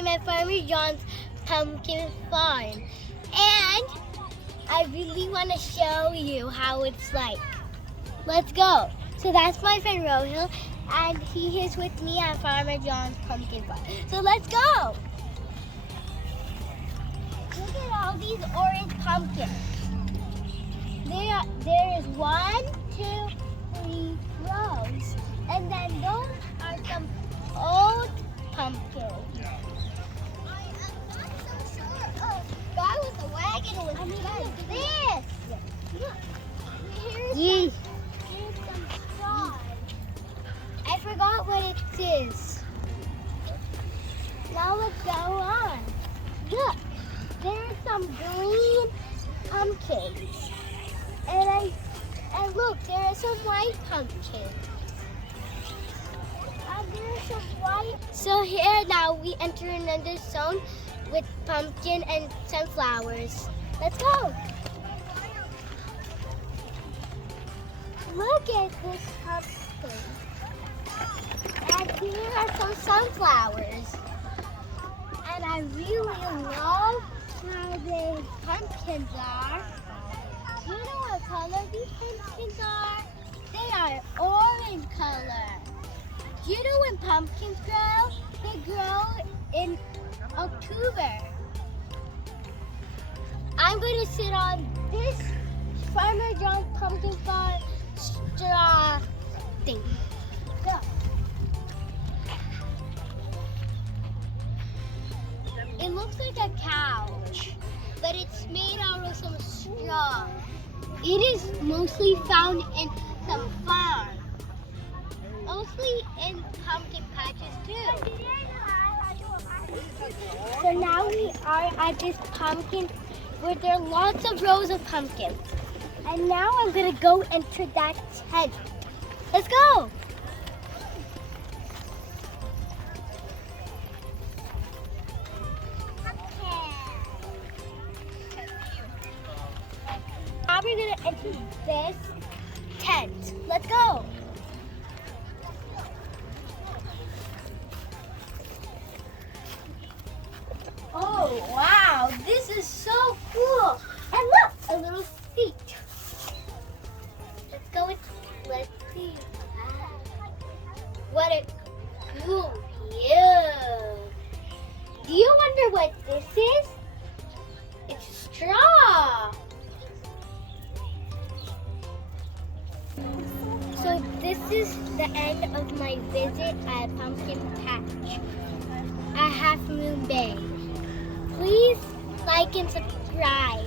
I'm at Farmer John's pumpkin farm. And I really want to show you how it's like. Let's go. So that's my friend Rohil, and he is with me at Farmer John's pumpkin farm. So let's go. Look at all these orange pumpkins. There is 1, 2, 3 rows. And then those are some old pumpkins. Guy with a wagon was like this. Look, here's some straw. I forgot what it is. Now let's go on. Look, there's some green pumpkins. And look, there are some white pumpkins. And there's some white. So here now we enter another zone with pumpkin and sunflowers. Let's go. Look at this pumpkin. And here are some sunflowers. And I really love how the pumpkins are. Do you know what color these pumpkins are? They are orange color. Do you know when pumpkins grow? They grow in October. I'm going to sit on this Farmer John's pumpkin farm straw thing. Go. It looks like a couch, but it's made out of some straw. It is mostly found in some farms, mostly in pumpkin patches too. So now we are at this pumpkin where there are lots of rows of pumpkins. And now I'm gonna go enter that tent. Let's go. Now we're gonna enter this tent. Let's go. Oh wow, this is so cool. And look, a little seat. Let's go let's see. What a cool view. Do you wonder what this is? It's straw. So this is the end of my visit at Pumpkin Patch at Half Moon Bay. Please like and subscribe.